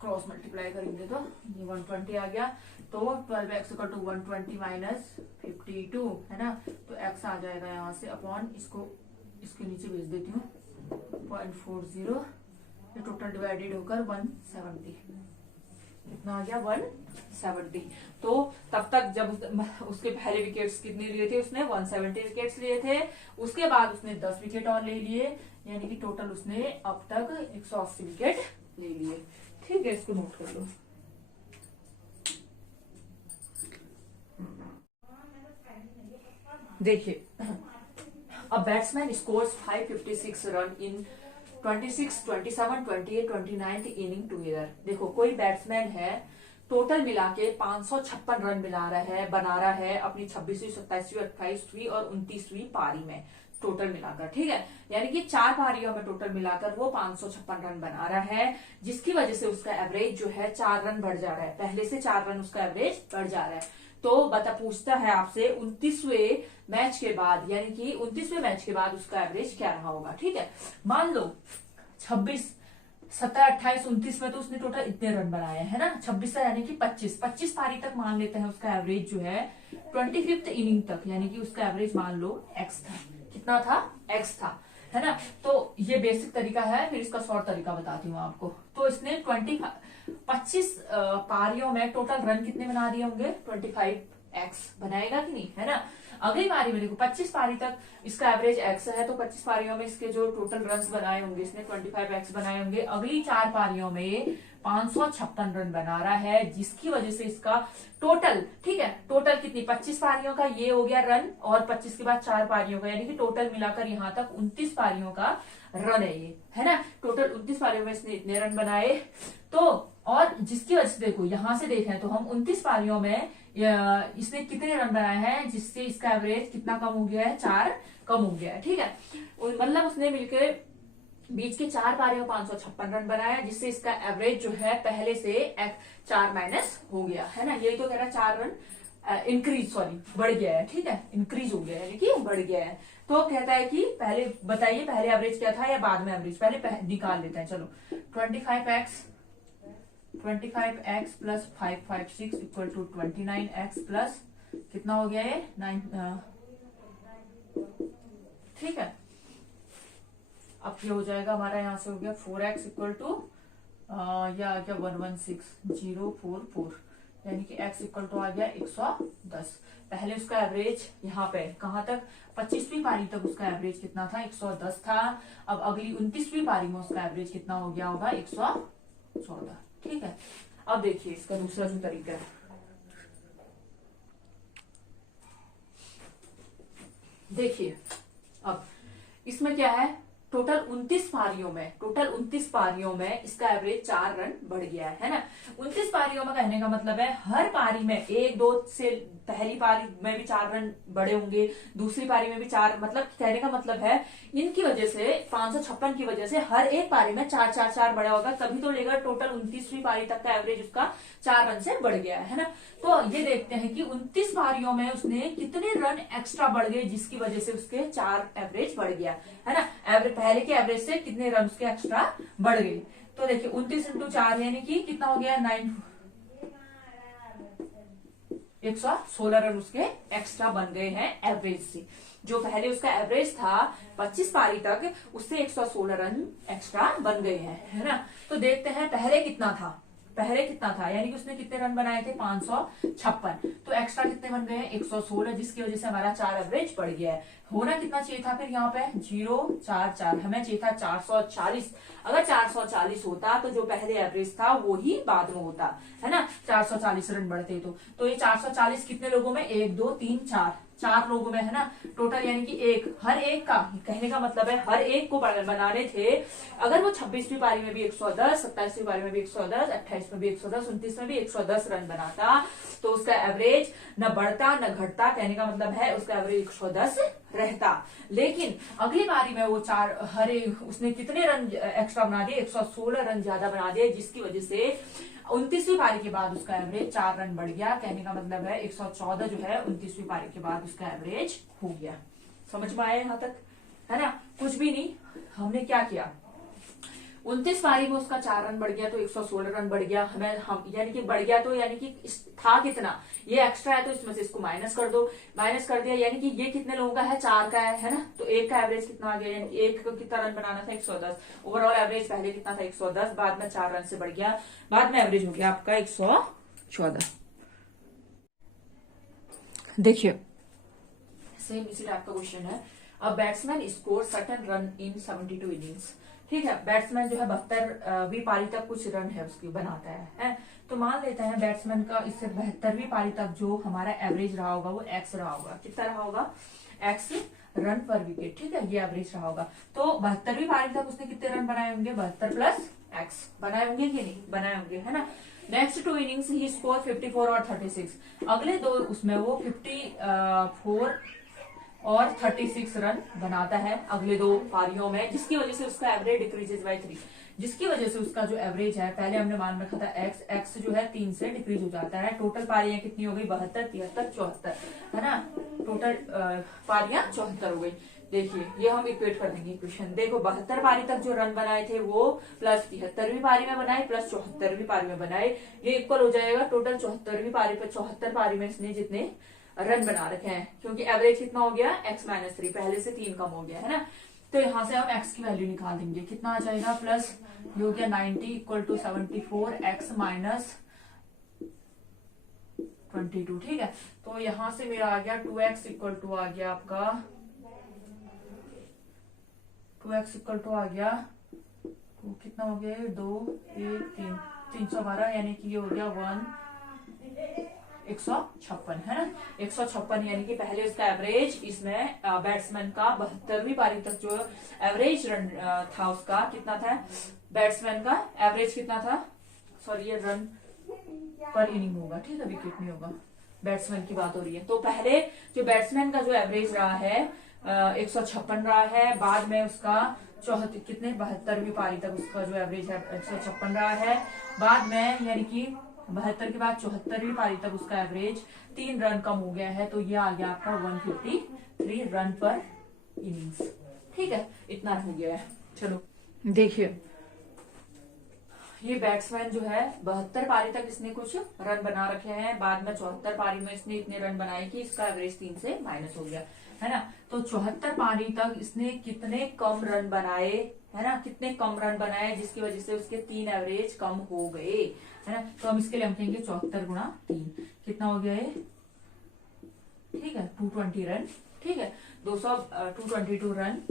क्रॉस मल्टीप्लाई करेंगे तो ये 120 आ गया। तो 12 एक्स इक्वल टू 120 माइनस 52, है ना। तो एक्स आ जाएगा यहाँ से अपॉन, इसके नीचे भेज देती हूँ 0.40, ये टोटल डिवाइडेड होकर 170, कितना आ गया? 170। तो तब तक जब उसके पहले विकेट्स कितने लिए थे? उसने 170 विकेट्स लिए थे। उसके बाद उसने 10 विकेट और ले लिए, यानी कि टोटल उसने अब तक 180 विकेट ले लिए, ठीक है। इसको नोट कर लो। देखिए, अब batsman scores 556 run in 26, 27, 28, 29 inning together. देखो, कोई बैट्समैन है टोटल मिला के 556 रन बना रहा है अपनी 26वीं, 27वीं, 28वीं और 29वीं पारी में, टोटल मिलाकर, ठीक है। यानी कि 4 पारियों में टोटल मिलाकर वो 556 रन बना रहा है, जिसकी वजह से उसका एवरेज जो है 4 रन बढ़ जा रहा है। पहले से 4 रन उसका एवरेज बढ़ जा रहा है। तो पूछता है आपसे 29वें मैच के बाद, यानी कि 29वें मैच के बाद उसका एवरेज क्या रहा होगा, ठीक है। मान लो 26, 17, 28, 29 में तो उसने टोटल इतने रन बनाए, है ना। 26 से यानी कि 25 पारी तक मान लेते हैं उसका एवरेज जो है 25th इनिंग तक, यानी कि उसका एवरेज मान लो एक्स था। कितना था? एक्स था, है ना। तो ये बेसिक तरीका है, फिर इसका शॉर्ट तरीका बताती हूँ आपको। तो इसने 25 पारियों में टोटल रन कितने बना दिए होंगे? 25 एक्स बनाएगा कि नहीं, है ना। अगली पारी में देखो 25 पारी तक इसका एवरेज एक्स है, तो 25 पारियों में इसके जो टोटल रन बनाए होंगे, इसने 25 एक्स बनाए होंगे। अगली 4 पारियों में 556 रन बना रहा है, जिसकी वजह से इसका टोटल, ठीक है, टोटल कितनी 25 पारियों का ये हो गया रन, और 25 के बाद 4 पारियों का, यानी कि टोटल मिलाकर यहाँ तक 29 पारियों का रन है ये, है ना। टोटल 29 पारियों में इसने इतने रन बनाए। तो और जिसकी वजह से देखो यहां से देखें तो हम 29 पारियों में इसने कितने रन बनाए हैं, जिससे इसका एवरेज कितना कम हो गया है, 4 कम हो गया है, ठीक है। मतलब उसने मिलकर बीच के 4 पारियों में 556 रन बनाया, जिससे इसका एवरेज जो है पहले से 4 माइनस हो गया, है ना। यही तो कह रहा है 4 रन इंक्रीज, सॉरी बढ़ गया है, ठीक है, इंक्रीज हो गया है, यानी कि बढ़ गया है। तो कहता है कि पहले बताइए पहले एवरेज क्या था या बाद में एवरेज, पहले निकाल लेते हैं। चलो 25x plus 556 equal to 29x plus कितना हो गया ये 9, ठीक है। अब ये हो जाएगा हमारा, यहां से हो गया 4x इक्वल टू या आ गया 116044, यानी कि x इक्वल टू आ गया 110। पहले उसका एवरेज यहाँ पे कहां तक 25वीं पारी तक उसका एवरेज कितना था, 110 था। अब अगली 29वीं पारी में उसका एवरेज कितना हो गया होगा, 114, ठीक है। अब देखिए इसका दूसरा जो तरीका है, देखिए अब इसमें क्या है, टोटल 29 पारियों में इसका एवरेज 4 रन बढ़ गया है ना। 29 पारियों में कहने का मतलब है हर पारी में 1-2 से, पहली पारी में भी 4 रन बढ़े होंगे, दूसरी पारी में भी 4, मतलब कहने का मतलब है इनकी वजह से 556 की वजह से हर एक पारी में 4-4-4 बढ़ा होगा, तभी तो लेकर टोटल 29वीं पारी तक का एवरेज उसका 4 रन से बढ़ गया है ना। तो ये देखते हैं कि 29 पारियों में उसने कितने रन एक्स्ट्रा बढ़ गए, जिसकी वजह से उसके 4 एवरेज बढ़ गया, है ना। एवरेज पहले के एवरेज से कितने रन उसके एक्स्ट्रा बढ़ गए, तो देखिए 29 इंटू 4 यानी कि कितना हो गया 116 रन उसके एक्स्ट्रा बन गए हैं एवरेज से। जो पहले उसका एवरेज था 25 पारी तक, उससे 116 रन एक्स्ट्रा बन गए हैं, है ना। तो देखते हैं पहले कितना था, यानी कि उसने कितने रन बनाए थे 556, तो एक्स्ट्रा कितने बन गए हैं 116, जिसकी वजह से हमारा 4 एवरेज बढ़ गया है। होना कितना चाहिए था फिर यहाँ पे 044, हमें चाहिए था 440। अगर 440 होता तो जो पहले एवरेज था वो ही बाद में होता, है ना। 440 रन बढ़ते तो ये 440 कितने लोगों में, 1 2 3 4 लोगों में, है ना। टोटल यानी कि हर एक का कहने का मतलब है हर एक को बनाने थे। अगर वो 26वीं पारी में भी 110, 27वीं पारी में भी 110, 28 में भी 110, 29 में भी 110 रन बनाता, तो उसका एवरेज न बढ़ता न घटता, कहने का मतलब है उसका एवरेज 110 रहता। लेकिन अगली पारी में वो उसने कितने रन एक्स्ट्रा बना दिए, 116 रन ज्यादा बना दिए, जिसकी वजह से 29वीं पारी के बाद उसका एवरेज 4 रन बढ़ गया। कहने का मतलब है 114 जो है 29वीं पारी के बाद उसका एवरेज हो गया। समझ में आया यहाँ तक, है ना। कुछ भी नहीं, हमने क्या किया, 29 पारी में उसका 4 रन बढ़ गया तो 116 रन बढ़ गया, यानी कि बढ़ गया, तो यानी कि था कितना, ये एक्स्ट्रा है तो इसमें से इसको माइनस कर दो, माइनस कर दिया, यानी कि ये कितने लोगों का है, 4 का है ना। तो एक का एवरेज कितना आ गया, यानी कि एक को कितना रन बनाना था 110, ओवरऑल एवरेज पहले कितना था 110, बाद में 4 रन से बढ़ गया, बाद में एवरेज हो गया आपका 114। देखिए सेम इसी टाइप का क्वेश्चन है। अब batsman score certain run in 72 innings, ठीक है। बैट्समैन जो है 72वीं पारी तक कुछ रन है उसकी बनाता है। तो मान लेते हैं बैट्समैन का इससे 72वीं पारी तक जो हमारा एवरेज रहा होगा वो एक्स रहा होगा, कितना रहा होगा, एक्स रन पर विकेट, ठीक है, ये एवरेज रहा होगा। तो 72वीं पारी तक उसने कितने रन बनाए होंगे, 72 प्लस एक्स बनाए होंगे कि नहीं, बनाए होंगे, है ना। नेक्स्ट 2 इनिंग्स ही स्कोर 54 और 36, अगले 2 उसमें वो 54 और 36 रन बनाता है अगले 2 पारियों में, जिसकी वजह से उसका एवरेज डिक्रीजेज बाय 3, जिसकी वजह से उसका जो एवरेज है, पहले हमने मान रखा था एक्स जो है 3 से डिक्रीज हो जाता है। टोटल पारियां कितनी हो गई, 72, 73, 74, है ना। टोटल पारियां 74 हो गई। देखिए ये हम इक्वेट कर देंगे इक्वेशन, देखो 72 पारी तक जो रन बनाए थे वो प्लस 73वीं पारी में बनाए प्लस 74वीं पारी में बनाए, ये इक्वल हो जाएगा टोटल 74वीं पारी पर 74 पारी में इसने जितने रन बना रखे हैं, क्योंकि एवरेज कितना हो गया x-3, पहले से 3 कम हो गया, है ना। तो यहां से हम x की वैल्यू निकाल देंगे, कितना आ जाएगा, प्लस ये हो गया 90 इक्वल टू 74 x माइनस 22। ठीक है, तो यहां से मेरा आ गया 2x इक्वल टू आ गया आपका 2x इक्वल टू आ गया तो कितना हो गया 2 1 3 312 यानी कि ये हो गया 156 है ना। 156 यानी कि पहले उसका एवरेज इसमें बैट्समैन का 72वीं पारी तक जो एवरेज रन था उसका कितना था, बैट्समैन का एवरेज कितना था, सॉरी ये रन पर इनिंग होगा, ठीक है, विकेट नहीं होगा, बैट्समैन की बात हो रही है। तो पहले जो बैट्समैन का जो एवरेज रहा है 156 रहा है, बाद में उसका 72वीं पारी तक उसका जो एवरेज है 156 रहा है, बाद में यानी कि 72 के बाद 74वीं पारी तक उसका एवरेज 3 रन कम हो गया है, तो ये आ गया आपका 153 रन पर इनिंग्स। ठीक है, इतना हो गया है। चलो देखिए, ये बैट्समैन जो है 72 पारी तक इसने कुछ रन बना रखे हैं, बाद में 74 पारी में इसने इतने रन बनाए कि इसका एवरेज 3 से माइनस हो गया है ना। तो 74 पारी तक इसने कितने कम रन बनाए है ना, कितने कम रन बनाए जिसकी वजह से उसके 3 एवरेज कम हो गए है ना। तो हम इसके लिए हम कहेंगे 74 गुणा 3 कितना हो गया ये, ठीक है 220 रन। ठीक है, 222 रन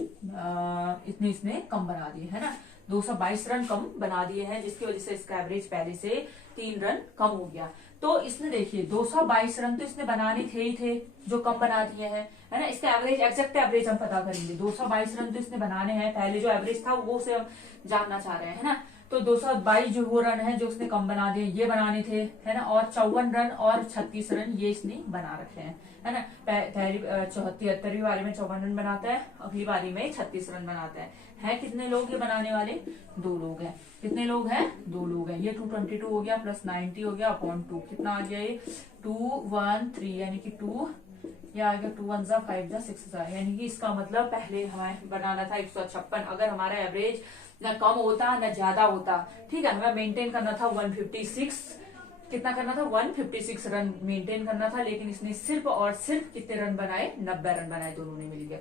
इतने इसने कम बना दिए है ना, 222 रन कम बना दिए हैं जिसकी वजह से इसका एवरेज पहले से 3 रन कम हो गया। तो इसने देखिए 222 रन तो इसने बनाने थे ही थे जो कम बना दिए हैं है ना। इसका एवरेज एग्जैक्ट एवरेज हम पता करेंगे, 222 रन तो इसने बनाने हैं, पहले जो एवरेज था वो से हम जानना चाह रहे हैं है ना। तो 222 जो वो रन है जो उसने कम बना दिए ये बनाने थे है ना, और 54 रन और 36 रन ये इसने बना रखे हैं है ना। पहली 73वीं बारी में 54 रन बनाता है, अगली बारी में 36 रन बनाता है कितने लोग ये बनाने वाले, 2 लोग हैं। कितने लोग हैं, 2 लोग हैं। ये 222 हो गया प्लस 90 हो गया अपॉन 2 कितना आ गया ये 213 यानी कि 2 ये आ गया 2 1 जा 5 जा 6 जा, यानी कि इसका मतलब पहले हमें बनाना था 156, अगर हमारा एवरेज न कम होता न ज्यादा होता, ठीक है, हमें मेंटेन करना था 156, कितना करना था 156 रन मेंटेन करना था, लेकिन इसने सिर्फ और सिर्फ कितने रन बनाए 90 रन बनाए, दोनों ने मिलकर।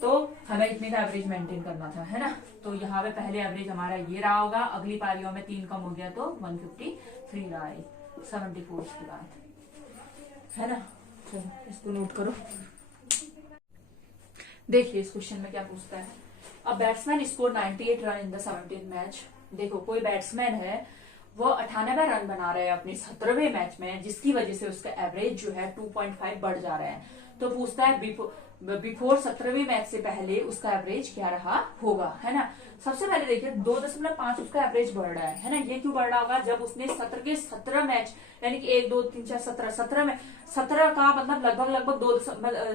तो हमें इतने का एवरेज मेंटेन करना था है ना। तो यहाँ पे पहले एवरेज हमारा ये रहा होगा, अगली पारियों में 3 कम हो गया तो 153 रहा है 74 की बात है ना। चलो इसको नोट करो। देखिए इस क्वेश्चन में क्या पूछता है, अब batsman score 98 run in the 17th match. देखो कोई बैट्समैन है वो 98 रन बना रहे हैं अपने 17वें मैच में, जिसकी वजह से उसका एवरेज जो है 2.5 बढ़ जा रहा है। तो पूछता है बिफोर 17वें मैच से पहले उसका एवरेज क्या रहा होगा है ना। सबसे पहले देखिए 2.5 उसका एवरेज बढ़ रहा है ना। ये क्यों बढ़ रहा होगा, जब उसने 17 के 17 मैच यानी कि 1 2 3 4 17 में 17 का मतलब लगभग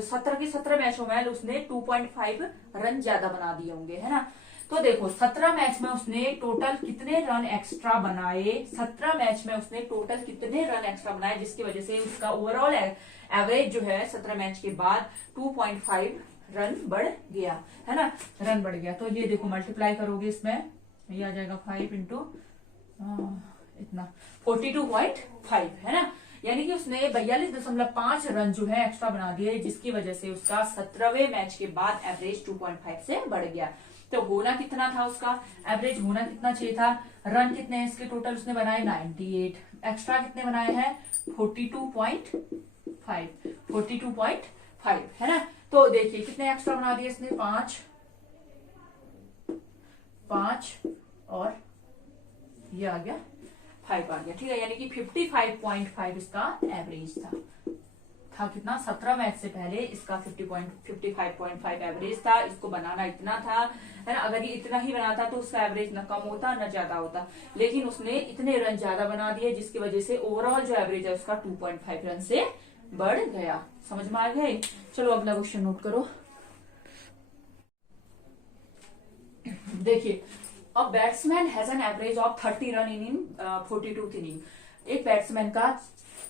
17 के 17 मैचों में उसने 2.5 रन ज्यादा बना दिए होंगे है ना। तो देखो 17 मैच में उसने टोटल कितने रन एक्स्ट्रा बनाए, 17 मैच में उसने टोटल कितने रन एक्स्ट्रा बनाए जिसकी वजह से उसका ओवरऑल एवरेज जो है 17 मैच के बाद 2.5 रन बढ़ गया है ना, रन बढ़ गया। तो ये देखो मल्टीप्लाई करोगे इसमें ये आ जाएगा 5 इंटू इतना 42.5 है ना, यानी कि उसने 42.5 रन जो है एक्स्ट्रा बना दिए जिसकी वजह से उसका 17वें मैच के बाद एवरेज 2.5 से बढ़ गया। तो होना कितना था उसका एवरेज, होना कितना चाहिए था, रन कितने हैं इसके टोटल उसने बनाए 98, एक्स्ट्रा कितने बनाए हैं 42.5 है ना। तो देखिए कितने एक्स्ट्रा बना दिए इसने 5 और ये आ गया 5 आ गया, ठीक है, यानी कि 55.5 इसका एवरेज था कितना 17 मैच से पहले इसका 55.5 एवरेज था। इसको बनाना इतना था है ना, अगर ये इतना ही बनाता तो उसका एवरेज न कम होता न ज्यादा होता, लेकिन उसने इतने रन ज्यादा बना दिए जिसकी वजह से ओवरऑल जो एवरेज है उसका 2.5 रन से बढ़ गया। समझ में आ गए। चलो अगला क्वेश्चन नोट करो। देखिए अब batsman has an average of 30 run in 42th inning. एक बैट्समैन का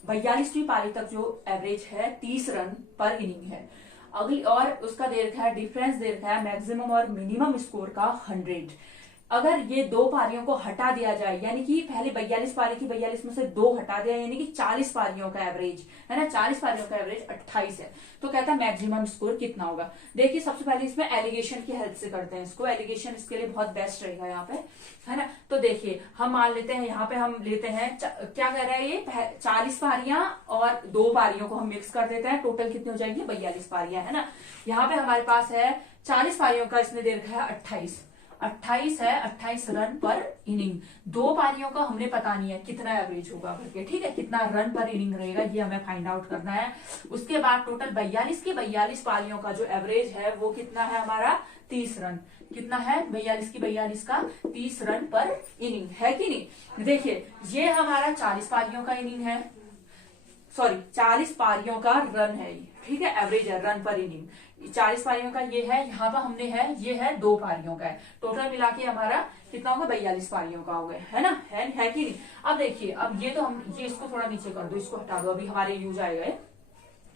42वीं पारी तक जो एवरेज है 30 रन पर इनिंग है। अगली और उसका दे रखा है डिफरेंस दे रखा है मैक्सिमम और मिनिमम स्कोर का 100। अगर ये दो पारियों को हटा दिया जाए, यानी कि पहले 42 पारी थी, 42 में से दो हटा दिया, यानी कि 40 पारियों का एवरेज है ना, 40 पारियों का एवरेज 28 है। तो कहता है मैक्सिमम स्कोर कितना होगा। देखिए सबसे पहले इसमें एलिगेशन की हेल्प से करते हैं इसको, एलिगेशन इसके लिए बहुत बेस्ट रहेगा यहाँ पे, है ना। तो देखिए हम मान लेते हैं, यहाँ पे हम लेते हैं क्या कह रहा है ये, 40 पारियां और दो पारियों को हम मिक्स कर देते हैं, टोटल कितनी हो जाएगी 42 पारियां, है ना। यहाँ पे हमारे पास है 40 पारियों का, इसने दे रखा है 28 है, 28 रन पर इनिंग। दो पारियों का हमने पता नहीं है कितना एवरेज होगा करके, ठीक है, कितना रन पर इनिंग रहेगा ये हमें फाइंड आउट करना है। उसके बाद टोटल 42 पारियों का जो एवरेज है वो कितना है हमारा 30 रन। कितना है 42 का 30 रन पर इनिंग, है कि नहीं। देखिए ये हमारा 40 पारियों का इनिंग है, सॉरी 40 पारियों का रन है, ठीक है, एवरेज है रन पर इनिंग। 40 पारियों का ये है, यहाँ पर हमने है, ये है दो पारियों का है, टोटल मिला के हमारा कितना होगा 42 पारियों का हो गया, है ना, है कि नहीं। अब देखिए, अब ये तो हम ये इसको थोड़ा नीचे कर दो, इसको हटा दो, अभी हमारे यूज आएगा,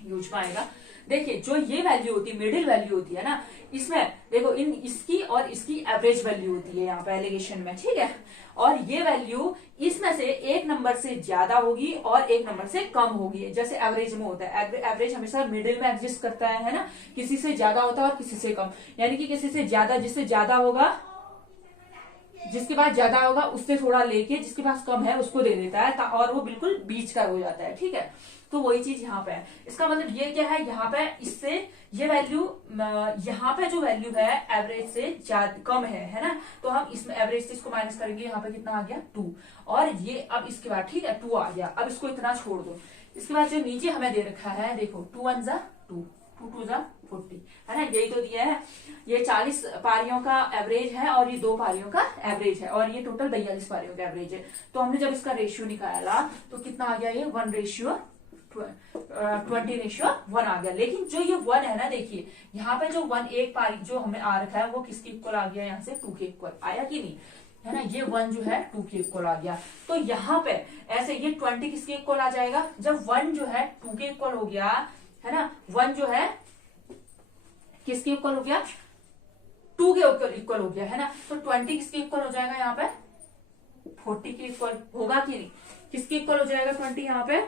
यूज में आएगा। देखिए जो ये वैल्यू होती है, मिडिल वैल्यू होती है ना, इसमें देखो इन इसकी और इसकी एवरेज वैल्यू होती है यहाँ पे एलिगेशन में, ठीक है। और ये वैल्यू इसमें से एक नंबर से ज्यादा होगी और एक नंबर से कम होगी, जैसे एवरेज में होता है। एवरेज हमेशा मिडिल में एग्जिस्ट करता है ना, किसी से ज्यादा होता है और किसी से कम, यानी कि किसी से ज्यादा, जिससे ज्यादा होगा, जिसके पास ज्यादा होगा उससे थोड़ा लेके जिसके पास कम है उसको दे देता है, और वो बिल्कुल बीच का हो जाता है, ठीक है। तो वही चीज यहाँ पे है। इसका मतलब ये क्या है, यहाँ पे इससे ये वैल्यू, यहाँ पे जो वैल्यू है एवरेज से ज्यादा कम है ना, तो हम इसमें एवरेज से इसको माइनस करेंगे, यहाँ पे कितना आ गया 2, और ये अब इसके बाद ठीक है 2 आ गया। अब इसको इतना छोड़ दो, इसके बाद जो नीचे हमें दे रखा है, देखो 2 1 जा 2, 2 2 जा 40, है ना, यही तो दिया है। ये 40 पारियों का एवरेज है और ये दो पारियों का एवरेज है, और ये टोटल 42 पारियों का एवरेज है। तो हमने जब इसका रेशियो निकाला तो कितना आ गया, ये 1:20:1 आ गया। लेकिन जो ये 1 है ना, देखिए यहाँ पे जो 1 एक पारी जो हमें आ रखा है वो किसके इक्वल आ गया, यहाँ से 2 के इक्वल आया कि नहीं, है ना। ये 1 जो है 2 के इक्वल आ गया। तो यहाँ पे ऐसे ये 20 किसके इक्वल आ जाएगा, जब 1 जो है 2 के इक्वल हो गया, है ना, 1 जो है किसके इक्वल हो गया, 2 के इक्वल हो गया, है ना। तो 20 किसके इक्वल हो जाएगा, यहाँ पे 40 के इक्वल होगा कि नहीं, किसके इक्वल हो जाएगा 20, यहाँ पे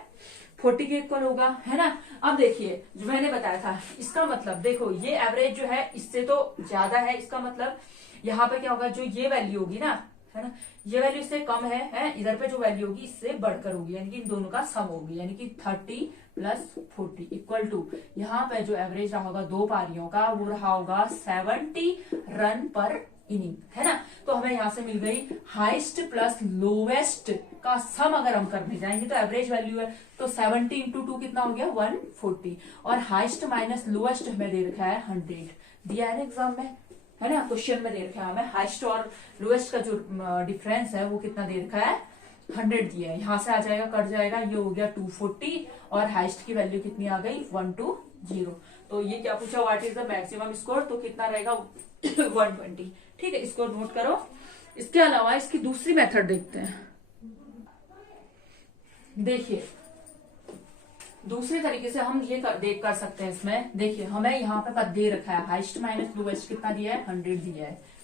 40 के इक्वल होगा, है ना। अब देखिए जो मैंने बताया था, इसका मतलब देखो ये एवरेज जो है इससे तो ज्यादा है, इसका मतलब यहाँ पे क्या होगा, जो ये वैल्यू होगी ना, है ना, ये वैल्यू इससे कम है, इधर पे जो वैल्यू होगी इससे बढ़कर होगी, यानी कि इन दोनों का सम होगी, यानी कि 30 + 40 इक्वल टू, यहाँ पे जो एवरेज रहा होगा दो पारियों का वो रहा होगा 70 रन पर इनिंग, है ना। तो हमें यहाँ से मिल गई हाईएस्ट प्लस लोवेस्ट का सम, अगर हम करने जाएंगे तो एवरेज वैल्यू है, तो 70 × 2 कितना हो गया 140, और हाईएस्ट माइनस लोवेस्ट हमें दे रखा है 100, दिया है ना एग्जाम में, है ना, क्वेश्चन में दे रखा है हमें हाईएस्ट और लोएस्ट का जो डिफरेंस है वो कितना दे रखा है 100 दिया है। यहाँ से आ जाएगा, कट जाएगा, ये हो गया 240, और हाईएस्ट की वैल्यू कितनी आ गई 120। तो ये क्या पूछा, what is the maximum score, तो कितना रहेगा 120, ठीक है, इसको नोट करो। इसके अलावा इसकी दूसरी मेथड देखते हैं। देखिए दूसरे तरीके से हम ये देख कर सकते हैं इसमें, देखिए हमें यहाँ पे पद दे रखा है हाईएस्ट माइनस लोएस्ट कितना दिया है 100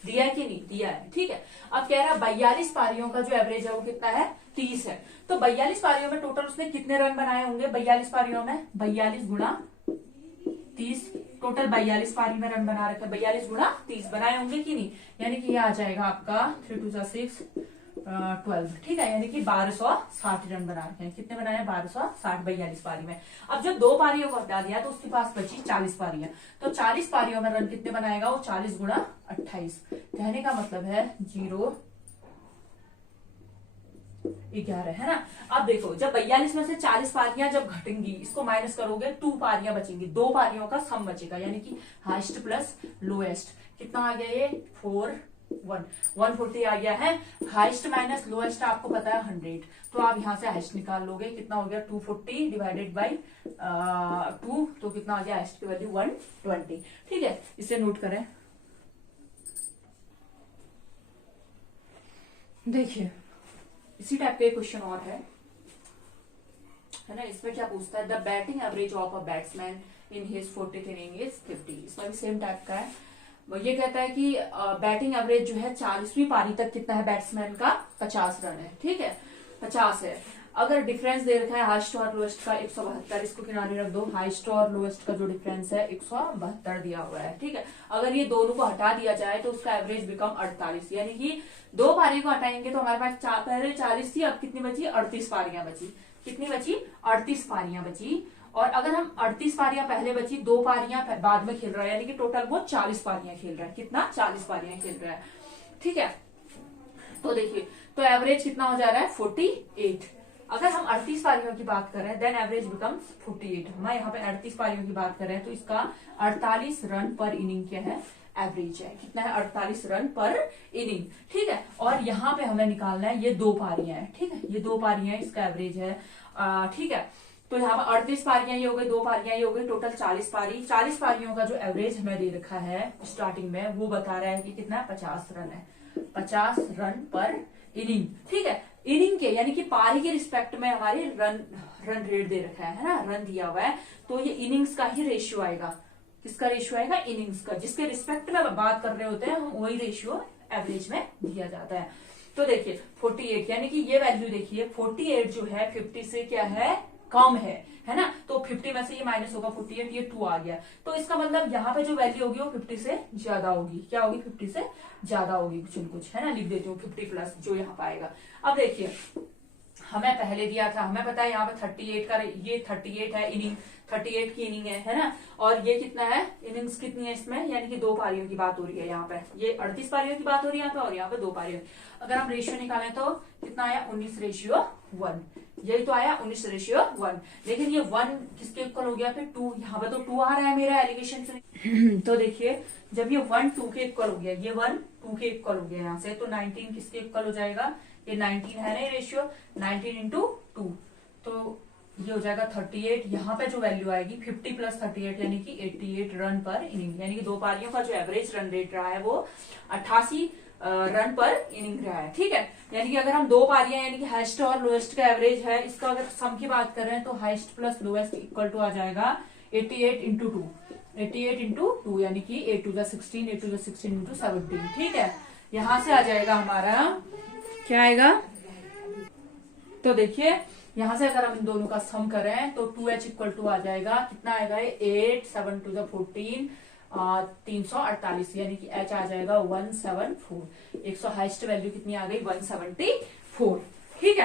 दिया है कि नहीं दिया है, ठीक है। अब कह रहा है 42 पारियों का जो एवरेज है वो कितना है 30 है। तो 42 पारियों में टोटल उसने कितने रन बनाए होंगे, 42 पारियों में 42 × 30, टोटल 42 पारी में रन बना रखे, 42 × 30 बनाए होंगे कि नहीं, यानी कि ये आ जाएगा आपका 3 2 जा 6 12, ठीक है, यानी कि 1260 रन बना रखे हैं। कितने बनाए 1260 42 पारी में। अब जब दो पारियों को हटा दिया तो उसके पास बची 40 पारियां, तो 40 पारियों में रन कितने बनाएगा वो 40 × 28, कहने का मतलब है 0 11, है ना। अब देखो जब 42 में से 40 पारियां जब घटेंगी, इसको माइनस करोगे 2 पारियां बचेंगी, दो पारियों का सम बचेगा, यानी कि हाईएस्ट प्लस लोएस्ट कितना आ गया ये 140 आ गया है। हाईएस्ट माइनस लोएस्ट आपको पता है 100, तो आप यहां से हाईएस्ट निकाल लोगे, कितना हो गया 240 डिवाइडेड बाई 2, तो कितना आ गया हाईएस्ट की वैल्यू 120, ठीक है, इसे नोट करें। देखिए इसी टाइप का क्वेश्चन और है ना, इसमें क्या पूछता है, the batting average of a batsman in his 40th inning is 50, इसमें भी सेम टाइप का है। वो ये कहता है कि बैटिंग एवरेज जो है 40वीं पारी तक कितना है बैट्समैन का, 50 रन है, ठीक है, 50 है। अगर डिफरेंस दे रखा है हाईएस्ट और लोएस्ट का 172, इसको किनारे रख दो, हाईएस्ट और लोएस्ट का जो डिफरेंस है 172 दिया हुआ है, ठीक है। अगर ये दोनों को हटा दिया जाए तो उसका एवरेज बिकम 48, यानी कि 2 पारी को हटाएंगे तो हमारे पास पहले 40 थी, अब कितनी बची, 38 पारियां बची। कितनी बची, 38 पारियां बची। और अगर हम 38 पारियां पहले बची, 2 पारियां बाद में खेल रहा है, यानी कि टोटल वो 40 पारियां खेल रहा है। कितना, 40 पारियां खेल रहा है, ठीक है। तो देखिए, तो एवरेज कितना हो जा रहा है, 48। अगर हम 38 पारियों की बात करें देन एवरेज बिकम्स 48। हम यहाँ पे 38 पारियों की बात कर रहे हैं तो इसका 48 रन पर इनिंग क्या है, एवरेज है। कितना है, 48 रन पर इनिंग, ठीक है। और यहाँ पे हमें निकालना है, ये 2 पारियां हैं, ठीक है, ये 2 पारियां हैं, इसका एवरेज है, ठीक है। तो यहाँ पर 38 पारियां ये हो गई, 2 पारियां ये हो गई, टोटल 40 पारी। 40 पारियों का जो एवरेज हमें दे रखा है स्टार्टिंग में, वो बता रहा है कि कितना है, 50 रन है, 50 रन पर इनिंग, ठीक है। इनिंग के यानी कि पारी के रिस्पेक्ट में हमारे रन रेट दे रखा है ना, रन दिया हुआ है, तो ये इनिंग्स का ही रेशियो आएगा। किसका रेशियो आएगा, इनिंग्स का, जिसके रिस्पेक्ट में बात कर रहे होते हैं हम, वही रेशियो एवरेज में दिया जाता है। तो देखिए 48, यानी कि ये वैल्यू देखिए 48 जो है 50 से क्या है, कम है ना। तो 50 में से ये माइनस होगा 48, ये 2 आ गया। तो इसका मतलब यहाँ पे जो वैल्यू होगी वो 50 से ज्यादा होगी। क्या होगी, 50 से ज्यादा होगी, कुछ न कुछ, है ना। लिख देती हूँ 50 प्लस जो यहाँ पाएगा। अब देखिए, हमें पहले दिया था, हमें पता है यहाँ पे 38 का, ये 38 है इनिंग, 38 की इनिंग है ना। और ये कितना है, इनिंग्स कितनी है इसमें, यानी कि 2 पारियों की बात हो रही है यहाँ पे। ये 38 पारियों की बात हो रही है यहाँ पे, और यहाँ पे 2 पारियों। अगर हम रेशियो निकालें तो कितना आया, 19:1, यही तो आया 19:1। लेकिन ये 1 किसके इक्वल हो गया, फिर 2, यहाँ पे तो 2 आ रहा है मेरा एलिगेशन से। तो देखिए, जब ये 1 2 के इक्वल हो गया, ये 1 2 के इक्वल हो गया यहाँ से, तो 19 किसके इक्वल हो जाएगा, ये 19 है ना रेशियो, 19 इंटू 2, तो ये हो जाएगा 38। यहाँ पे जो वैल्यू आएगी 50 प्लस 38, यानी कि 88 रन पर इनिंग, यानी कि 2 पारियों का जो एवरेज रन रेट रहा है वो 88 रन पर इनिंग रहा है, ठीक है। यानी कि अगर हम 2 पारियां, यानी कि हाईएस्ट और लोएस्ट का एवरेज है, इसका अगर सम की बात कर रहे हैं तो highest plus lowest equal to आ जाएगा 88 इंटू 2, 88 इंटू 2, यानी कि 8 2 16, 8 2 16 इंटू 17, ठीक है। यहां से आ जाएगा हमारा, क्या आएगा, तो देखिए यहां से अगर हम इन दोनों का सम करें तो 2h इक्वल टू आ जाएगा, कितना आएगा, 8 7 2 14, 348, यानी कि h आ जाएगा 174। 100 हाईएस्ट वैल्यू कितनी आ गई, 174, ठीक है।